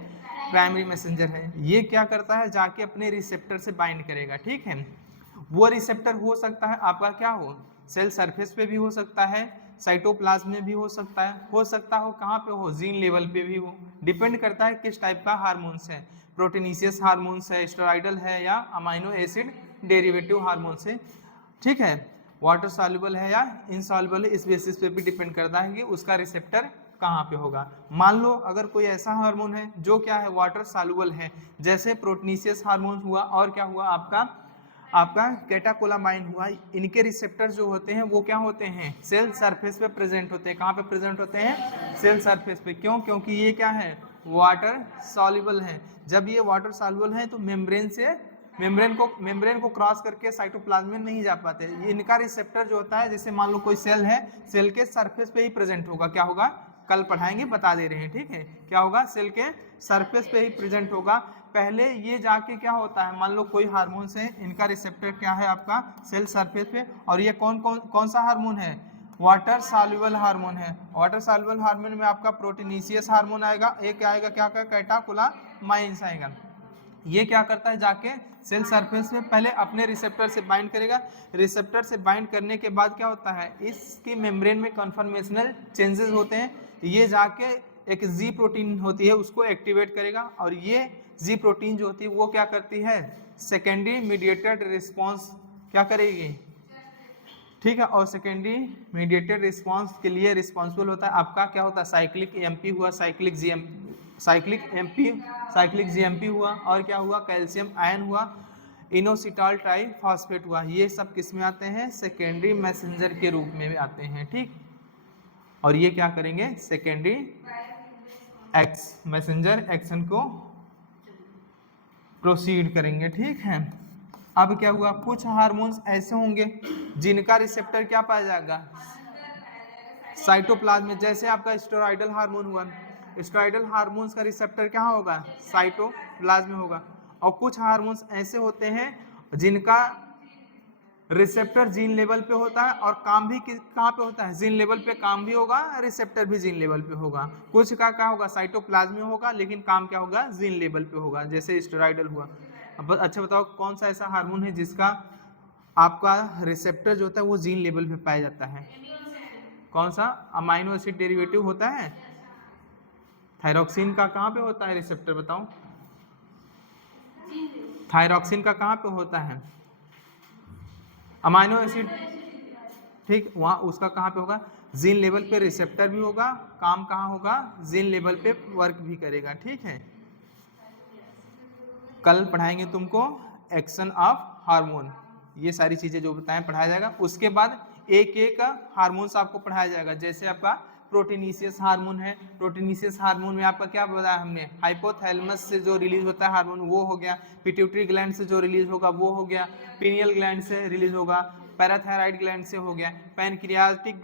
प्राइमरी मैसेंजर है। ये क्या करता है, जाके अपने रिसेप्टर से बाइंड करेगा, ठीक है। वो रिसेप्टर हो सकता है आपका क्या हो, सेल सरफेस पे भी हो सकता है, साइटोप्लाज्म में भी हो सकता हो कहाँ पे हो, जीन लेवल पे भी हो, डिपेंड करता है किस टाइप का हार्मोन्स है, प्रोटीनेशियस हार्मोन्स है, स्टेरॉयडल है, या अमाइनो एसिड डेरिवेटिव हार्मोन्स है, ठीक है, वाटर सॉल्युबल है या इनसॉल्युबल है, इस बेसिस पे भी डिपेंड करता है कि उसका रिसेप्टर कहाँ पे होगा। मान लो अगर कोई ऐसा हार्मोन है जो क्या है वाटर सॉल्युबल है, जैसे प्रोटीनेशियस हार्मोन हुआ, और क्या हुआ आपका कैटाकोलामाइन हुआ, इनके रिसेप्टर जो होते हैं वो क्या होते हैं, सेल सरफेस पे प्रेजेंट होते हैं। कहाँ पे प्रेजेंट होते हैं, सेल सरफेस पे। क्यों, क्योंकि ये क्या है वाटर सॉल्युबल है। जब ये वाटर सॉल्युबल है तो मेम्ब्रेन को क्रॉस करके साइटोप्लाज्म में नहीं जा पाते। इनका रिसेप्टर जो होता है, जैसे मान लो कोई सेल है, सेल के सरफेस पे ही प्रेजेंट होगा, क्या होगा कल पढ़ाएंगे, बता दे रहे हैं, ठीक है। क्या होगा, सेल के सरफेस पे ही प्रेजेंट होगा। पहले ये जाके क्या होता है, मान लो कोई हार्मोन है, इनका रिसेप्टर क्या है आपका सेल सरफेस पे, और ये कौन सा हार्मोन है, वाटर सॉल्युबल हार्मोन है। वाटर सॉल्युबल हार्मोन में आपका प्रोटीनीशियस हार्मोन आएगा, एक आएगा क्या कैटाकोलामाइंस आएगा। ये क्या करता है, जाके सेल सरफेस में पहले अपने रिसेप्टर से बाइंड करेगा। रिसेप्टर से बाइंड करने के बाद क्या होता है, इसकी मेम्ब्रेन में कन्फर्मेशनल चेंजेस होते हैं। ये जाके एक जी प्रोटीन होती है उसको एक्टिवेट करेगा, और ये जी प्रोटीन जो होती है वो क्या करती है, सेकेंडरी मीडिएटेड रिस्पॉन्स क्या करेगी, ठीक है। और सेकेंडरी मीडिएटेड रिस्पॉन्स के लिए रिस्पॉन्सिबल होता है आपका क्या होता है, साइक्लिक एमपी हुआ, साइक्लिक जीएमपी हुआ, और क्या हुआ, कैल्शियम आयन हुआ, इनोसिटॉल ट्राइफॉस्फेट हुआ। ये सब किस में आते हैं, सेकेंडरी मैसेंजर के रूप में भी आते हैं, ठीक। और ये क्या करेंगे, सेकेंडरी मैसेंजर एक्शन को प्रोसीड करेंगे, ठीक है। अब क्या हुआ, कुछ हार्मोन्स ऐसे होंगे जिनका रिसेप्टर क्या पाया जाएगा, साइटोप्लाज्म में। जैसे आपका स्टेरॉयडल हार्मोन हुआ, स्टेरॉयडल हार्मोन्स का रिसेप्टर क्या होगा, साइटोप्लाज्म में होगा। और कुछ हार्मोन्स ऐसे होते हैं जिनका रिसेप्टर जीन लेवल पे होता है, और काम भी कहाँ पे होता है, जीन लेवल पे काम भी होगा, रिसेप्टर भी जीन लेवल पे होगा। कुछ का क्या होगा, साइटोप्लाज्म में होगा, लेकिन काम क्या होगा, जीन लेवल पे होगा, जैसे स्टेरॉयडल हुआ। अब अच्छा बताओ, कौन सा ऐसा हार्मोन है जिसका आपका रिसेप्टर जो होता है वो जीन लेवल पे पाया जाता है, कौन सा, अमाइनो एसिड डेरिवेटिव होता है। थायरॉक्सिन का कहाँ पे होता है रिसेप्टर, बताओ, थायरॉक्सिन का कहाँ पे होता है, अमाइनो एसिड, ठीक, वहाँ उसका कहाँ पे होगा, जीन लेवल पे रिसेप्टर भी होगा, काम कहाँ होगा, जीन लेवल पे वर्क भी करेगा, ठीक है। कल पढ़ाएंगे तुमको एक्शन ऑफ हार्मोन, ये सारी चीजें जो बताएं पढ़ाया जाएगा। उसके बाद एक एक हार्मोन्स आपको पढ़ाया जाएगा, जैसे आपका प्रोटीनीशियस हार्मोन है। प्रोटीनीशियस हार्मोन में आपका क्या बताया हमने, हाइपोथैलेमस से जो रिलीज होता है हार्मोन वो हो गया, पिट्यूटरी ग्लैंड से जो रिलीज होगा वो हो गया, पीनियल ग्लैंड से रिलीज होगा, पैराथायराइड ग्लैंड से हो गया, पैनक्रियाटिक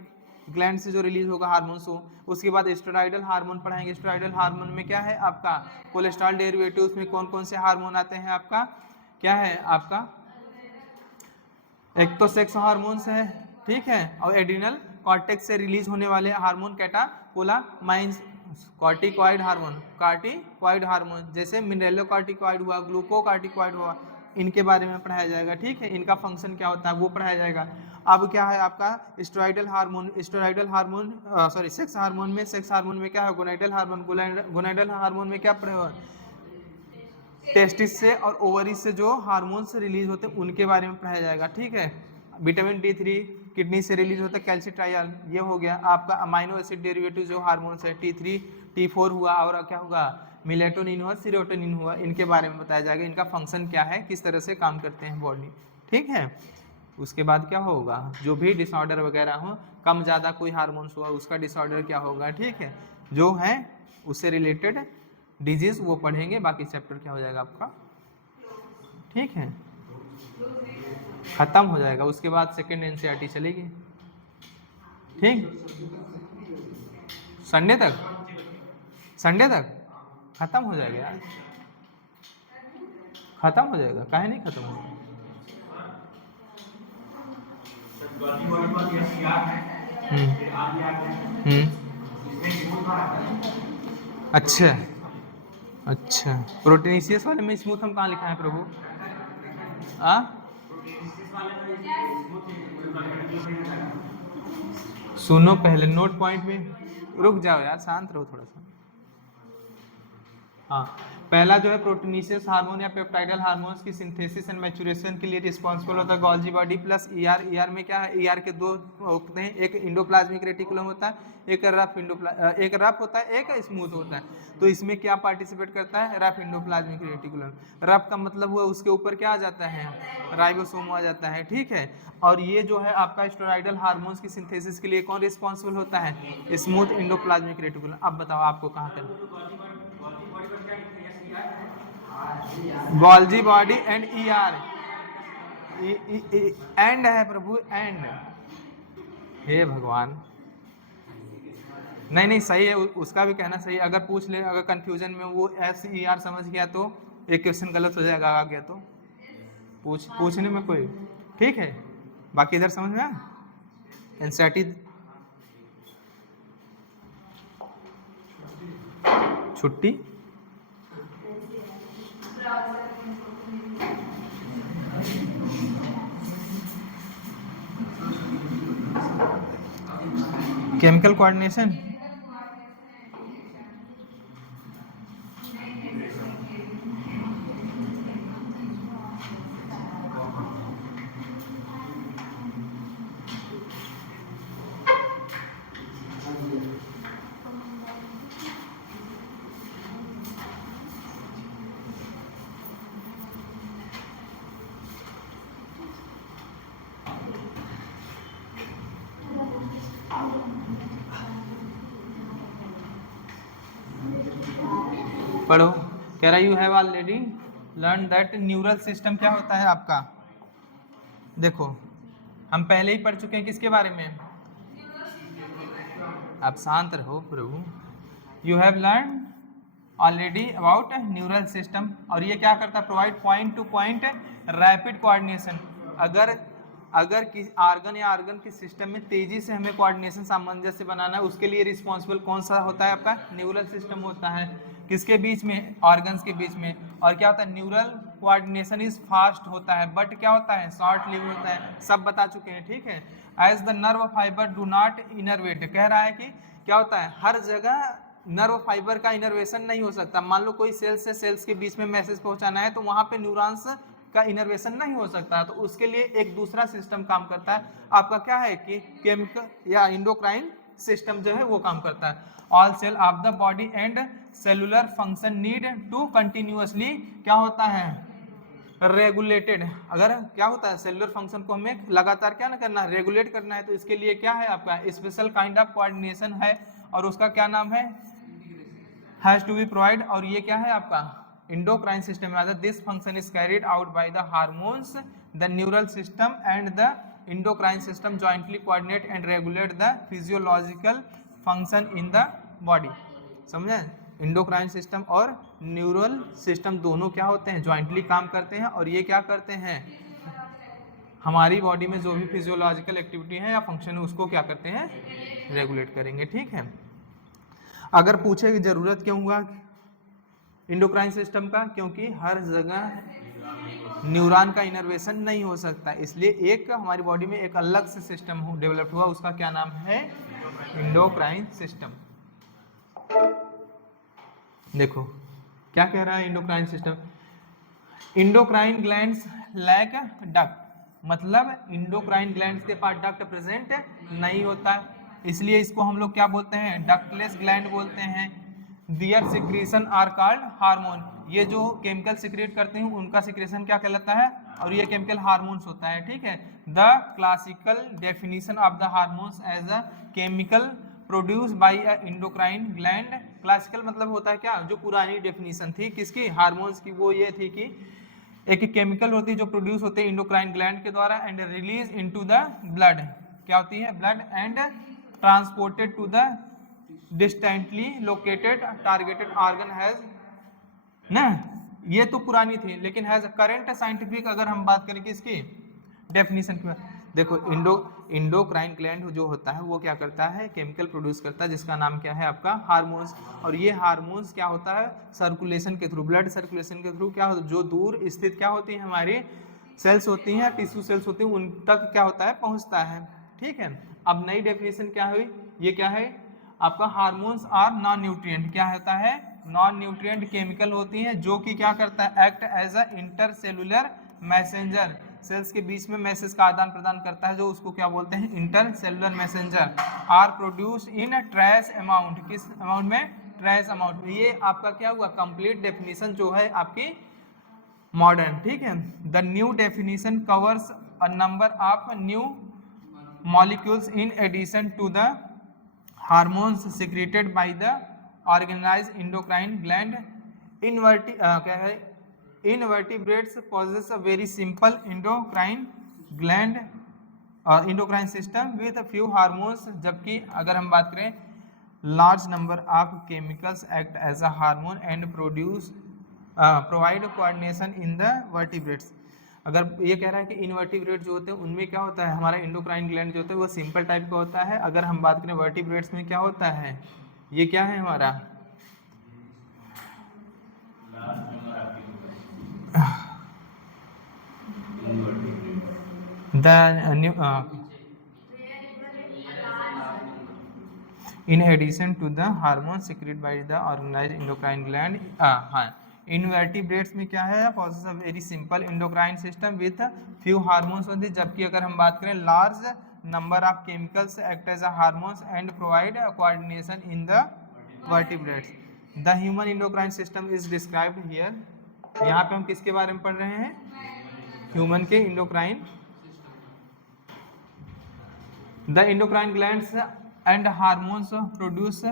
ग्लैंड से जो रिलीज होगा हार्मोन्स हो। उसके बाद स्टेरॉयडल हार्मोन पढ़ाएंगे। स्टेरॉयडल हार्मोन में क्या है आपका, कोलेस्ट्रॉल डेरिवेटिव्स में कौन कौन से हार्मोन आते हैं आपका, क्या है आपका, एक तो सेक्स हार्मोन्स है, ठीक है, और एड्रिनल कॉर्टेक्स से रिलीज होने वाले हार्मोन कैटाकोलामाइंस, कॉर्टिकॉइड हार्मोन जैसे मिनरेलोकॉर्टिकॉइड हुआ, ग्लूकोकॉर्टिकॉइड हुआ, इनके बारे में पढ़ाया जाएगा, ठीक है। इनका फंक्शन क्या होता है वो पढ़ाया जाएगा। अब क्या है आपका स्टेरॉयडल हार्मोन, सेक्स हार्मोन में क्या है, गोनाइडल हार्मोन में क्या टेस्टिस से और ओवरी से जो हार्मोन्स रिलीज होते हैं उनके बारे में पढ़ाया जाएगा, ठीक है। विटामिन D3 किडनी से रिलीज होता है, कैल्शिट्रायल, ये हो गया आपका। अमाइनो एसिड डेरिवेटिव जो हार्मोन्स है T3 T4 हुआ, और क्या होगा, मेलेटोनिन हुआ, सीरोटोनिन हुआ, इनके बारे में बताया जाएगा, इनका फंक्शन क्या है, किस तरह से काम करते हैं बॉडी, ठीक है। उसके बाद क्या होगा, जो भी डिसऑर्डर वगैरह हो, कम ज़्यादा कोई हार्मोन्स हुआ उसका डिसऑर्डर क्या होगा, ठीक है, जो है उससे रिलेटेड डिजीज वो पढ़ेंगे। बाकी चैप्टर क्या हो जाएगा आपका, ठीक है, खत्म हो जाएगा। उसके बाद सेकेंड एनसीईआरटी चलेगी, ठीक, संडे तक खत्म हो जाएगा यार, खत्म हो जाएगा, काहे नहीं खत्म होगा। अच्छा अच्छा, प्रोटीनीशियस वाले में स्मूथ हम कहाँ लिखा है प्रभु, सुनो पहले नोट पॉइंट में, रुक जाओ यार, शांत रहो थोड़ा सा। हाँ, पहला जो है प्रोटीनीशियस हार्मोन या पेप्टाइडल हार्मोन्स की सिंथेसिस एंड मैच्योरेशन के लिए रिस्पॉन्सिबल होता है Golgi body plus ER. ER में क्या है, ईआर के दो होते हैं, एक इंडोप्लाज्मिक रेटिकुलम होता है, एक रफ होता है, एक स्मूथ होता है। तो इसमें क्या पार्टिसिपेट करता है, रफ इंडोप्लाज्मिक रेटिकुलम। रफ का मतलब हुआ उसके ऊपर क्या आ जाता है, राइबोसोम आ जाता है, ठीक है। और ये जो है आपका स्टेरॉयडल हार्मोन्स की सिंथेसिस के लिए कौन रिस्पॉन्सिबल होता है, स्मूथ इंडोप्लाज्मिक रेटिकुलम। अब बताओ आपको कहाँ करना, Golgi body and ER, and है प्रभु, एंड, हे भगवान, नहीं नहीं सही है, उसका भी कहना सही है। अगर पूछ ले, अगर कंफ्यूजन में वो SER समझ गया तो एक क्वेश्चन गलत हो जाएगा आ गया तो पूछने में कोई ठीक है। बाकी इधर समझ में एनसीईआरटी छुट्टी केमिकल कोऑर्डिनेशन पढ़ो। कह रहा you have already learn that neural system क्या होता है आपका। देखो हम पहले ही पढ़ चुके हैं किसके बारे में, आप शांत रहो प्रभु। You have learn already about neural system, और ये क्या करता है, provide point to point rapid coordination. अगर किसी आर्गन या आर्गन के सिस्टम में तेजी से हमें कोऑर्डिनेशन सामंजस्य बनाना है, उसके लिए रिस्पॉन्सिबल कौन सा होता है आपका, न्यूरल सिस्टम होता है। किसके बीच में, ऑर्गन्स के बीच में। और क्या होता है, न्यूरल कोऑर्डिनेशन इज फास्ट होता है बट क्या होता है, शॉर्ट लिव होता है, सब बता चुके हैं ठीक है। As the nerve fibre do not innervate, कह रहा है कि क्या होता है, हर जगह नर्व फाइबर का इनर्वेशन नहीं हो सकता। मान लो कोई सेल्स से सेल्स के बीच में मैसेज पहुंचाना है तो वहां पे न्यूरॉन्स का इनर्वेशन नहीं हो सकता, तो उसके लिए एक दूसरा सिस्टम काम करता है आपका, क्या है कि केमिकल या इंडोक्राइन सिस्टम जो है वो काम करता है। All cell of the body and cellular function need to continuously क्या होता है, रेगुलेटेड। अगर क्या होता है, सेलुलर फंक्शन को हमें लगातार क्या ना करना है, रेगुलेट करना है, तो इसके लिए क्या है आपका स्पेशल काइंड ऑफ कोऑर्डिनेशन है, और उसका क्या नाम है, हैज टू बी प्रोवाइड। और ये क्या है आपका endocrine system, rather this function is carried out by the hormones, the neural system and the endocrine system jointly coordinate and regulate the physiological function in the body। समझे, endocrine system और neural system दोनों क्या होते हैं, jointly काम करते हैं, और ये क्या करते हैं, हमारी बॉडी में जो भी फिजियोलॉजिकल एक्टिविटी है या फंक्शन है उसको क्या करते हैं, रेगुलेट करेंगे ठीक है। अगर पूछे कि जरूरत क्यों हुआ इंडोक्राइन सिस्टम का, क्योंकि हर जगह न्यूरॉन का इनर्वेशन नहीं हो सकता, इसलिए एक हमारी बॉडी में एक अलग से सिस्टम डेवलप हुआ, उसका क्या नाम है, इंडोक्राइन सिस्टम। देखो क्या कह रहा है endocrine system, endocrine glands lack duct, मतलब इंडोक्राइन ग्लैंड्स के पास डक्ट प्रेजेंट नहीं होता है, इसलिए इसको हम लोग क्या बोलते हैं, डक्टलेस ग्लैंड बोलते हैं। दियर सिक्रीशन आर कॉल्ड हार्मोन, ये जो केमिकल सिक्रेट करते हैं उनका सिक्रेशन क्या कहलाता है, और ये केमिकल हार्मोन्स होता है ठीक है। The classical definition of the hormones as a chemical produce by a endocrine gland, classical मतलब होता है क्या, जो पुरानी डेफिनेशन थी किसकी, हार्मोन्स की, वो ये थी कि एक केमिकल होती है जो प्रोड्यूस होते हैं इंडोक्राइन ग्लैंड के द्वारा and release into the blood, क्या होती है, blood, and transported to the distantly located targeted organ has ना, ये तो पुरानी थी, लेकिन हैज करंट साइंटिफिक अगर हम बात करें किसकी डेफिनेशन की, देखो इंडोक्राइन ग्लैंड जो होता है वो क्या करता है, केमिकल प्रोड्यूस करता है जिसका नाम क्या है आपका हार्मोन्स, और ये हार्मोन्स क्या होता है, सर्कुलेशन के थ्रू, ब्लड सर्कुलेशन के थ्रू क्या होता है, जो दूर स्थित क्या होती है हमारी सेल्स होती हैं, टिश्यू सेल्स होती हैं, उन तक क्या होता है, पहुंचता है ठीक है। अब नई डेफिनेशन क्या हुई, ये क्या है आपका, हार्मोन्स आर नॉन न्यूट्रिएंट, क्या होता है, नॉन न्यूट्रिएंट केमिकल होती हैं जो कि क्या करता है, act as a intercellular messenger, cells के बीच में मैसेज का आदान प्रदान करता है, जो उसको क्या बोलते हैं, intercellular messenger. Are produce in trace amount, किस अमाउंट में, ट्रेस अमाउंट। ये आपका क्या हुआ, कंप्लीट डेफिनेशन जो है आपकी मॉडर्न ठीक है। The new definition covers a number of new molecules in addition to the hormones secreted by the organised endocrine gland. क्या है, invertebrates possess a very simple endocrine gland endocrine system with few hormones, जबकि अगर हम बात करें large number of chemicals act as a hormone and provide coordination in the vertebrates। अगर ये कह रहा है कि इनवर्टिब्रेट जो होते हैं उनमें क्या होता है, हमारा इंडोक्राइन ग्लैंड जो होता है वो सिंपल टाइप का होता है। अगर हम बात करें वर्टिब्रेट्स में क्या होता है, ये क्या है हमारा in addition to the hormones secreted by the organized endocrine gland। हाँ, इनवर्टिब्रेट्स में क्या है, possess a very simple endocrine system with few hormones होते हैं, जबकि अगर हम बात करें large number of chemicals act as a hormones and provide coordination in the vertebrates। The human endocrine system is described here। यहाँ पे हम किसके बारे में पढ़ रहे हैं, ह्यूमन के endocrine. The endocrine glands and hormones produce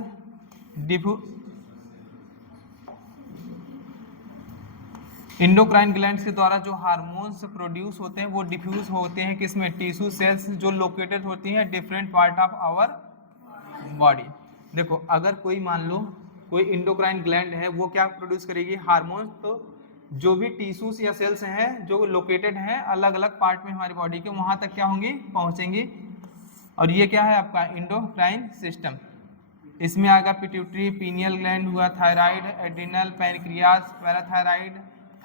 endocrine glands के द्वारा जो हार्मोन्स प्रोड्यूस होते हैं वो डिफ्यूज होते हैं किसमें, टिश्यू सेल्स जो लोकेटेड होती हैं different part of our body. देखो अगर कोई मान लो कोई इंडोक्राइन ग्लैंड है, वो क्या प्रोड्यूस करेगी, हार्मोन्स। तो जो भी टिश्यूज या सेल्स हैं जो लोकेटेड हैं अलग अलग पार्ट में हमारी बॉडी के, वहाँ तक क्या होंगी, पहुँचेंगी। और ये क्या है आपका इंडोक्राइन सिस्टम। इसमें आएगा पिट्यूटरी, पीनियल ग्लैंड हुआ, thyroid, adrenal, pancreas, parathyroid,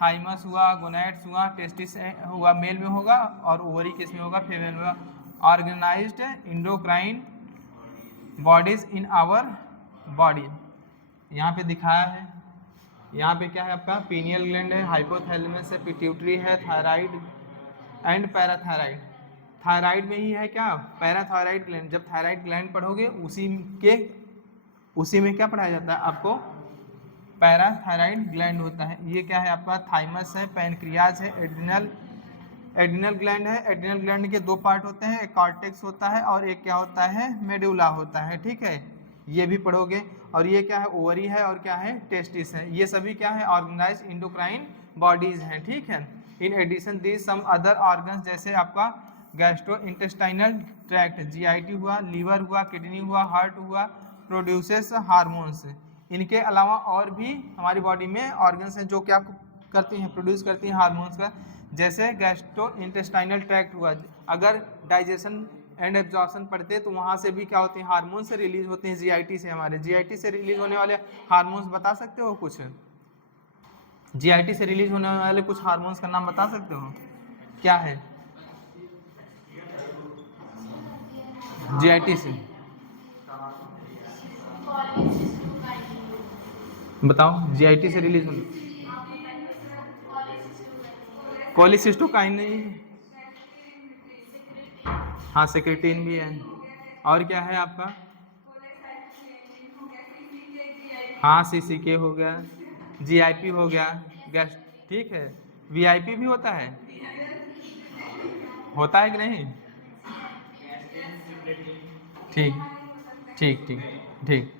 thymus हुआ, गोनैड्स हुआ, टेस्टिस हुआ मेल में होगा, और ओवरी किस में होगा, फीमेल में होगा। Organised endocrine bodies in our body, यहाँ पे दिखाया है। यहाँ पे क्या है आपका पीनियल ग्लैंड है, हाइपोथैलेमस है, पिट्यूटरी है, थायराइड एंड पैराथायराइड। थायराइड में ही है क्या, पैराथायराइड ग्लैंड। जब थायराइड ग्लैंड पढ़ोगे उसी में क्या पढ़ाया जाता है आपको, पैराथायराइड ग्लैंड होता है। ये क्या है आपका थाइमस है, पैनक्रियाज है, एड्रिनल ग्लैंड है। एड्रिनल ग्लैंड के दो पार्ट होते हैं, एक कॉर्टेक्स होता है और एक क्या होता है, मेडुला होता है, ठीक है, ये भी पढ़ोगे। और ये क्या है, ओवरी है, और क्या है, टेस्टिस है। ये सभी क्या है, ऑर्गेनाइज्ड इंडोक्राइन बॉडीज हैं, ठीक है। In addition these some other organs, जैसे आपका गैस्ट्रो इंटेस्टाइनल ट्रैक्ट, जीआईटी हुआ, लीवर हुआ, किडनी हुआ, हार्ट हुआ, प्रोड्यूसेस हार्मोन्स। इनके अलावा और भी हमारी बॉडी में ऑर्गन्स हैं जो क्या करती हैं, प्रोड्यूस करती हैं हार्मोन्स का। जैसे गैस्ट्रो इंटेस्टाइनल ट्रैक्ट हुआ, अगर डाइजेशन एंड एब्जॉर्प्शन पढ़ते तो वहाँ से भी क्या होते हैं, हार्मोन्स से रिलीज होते हैं, जीआईटी से। हमारे जीआईटी से रिलीज होने वाले हार्मोन्स बता सकते हो कुछ, जीआईटी से रिलीज होने वाले कुछ हार्मोन्स का नाम बता सकते हो, क्या है जीआईटी से, बताओ जीआईटी से रिलीज होने, कोलिसिस्टोकाइन नहीं, हाँ सेक्रेटिन भी है, और क्या है आपका, हाँ सीसीके हो गया, जीआईपी हो गया, गैस, ठीक है। वीआईपी भी होता है कि नहीं, ठीक ठीक ठीक ठीक।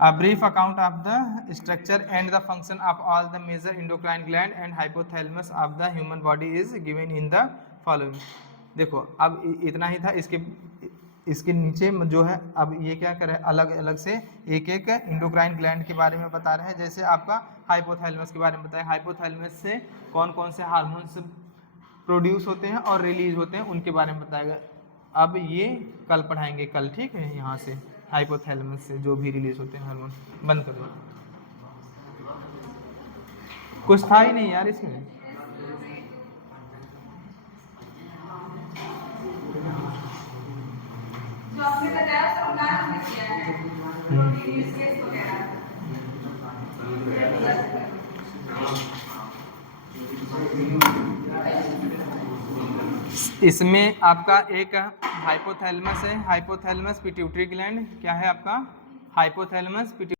A brief account of the structure and the function of all the major endocrine gland and hypothalamus of the human body is given in the following। देखो अब इतना ही था, इसके नीचे जो है अब ये क्या करे, अलग अलग से एक एक इंडोक्राइन ग्लैंड के बारे में बता रहे हैं। जैसे आपका हाइपोथैलेमस के बारे में बताया, हाइपोथैलेमस से कौन कौन से हार्मोन्स प्रोड्यूस होते हैं और रिलीज होते हैं उनके बारे में बताएगा। अब ये कल पढ़ाएंगे, कल, ठीक है। यहाँ से हाइपोथैलेमस से जो भी रिलीज होते हैं हार्मोन, बंद कर दो, कुछ था ही नहीं यार इसमें। जो आपने बताया सब ना हमने किया है, प्रोटीन स्केच वगैरह। इसमें आपका एक हाइपोथैलेमस है, हाइपोथैलेमस पिट्यूटरी ग्लैंड, क्या है आपका हाइपोथैलेमस पिट्यूटरी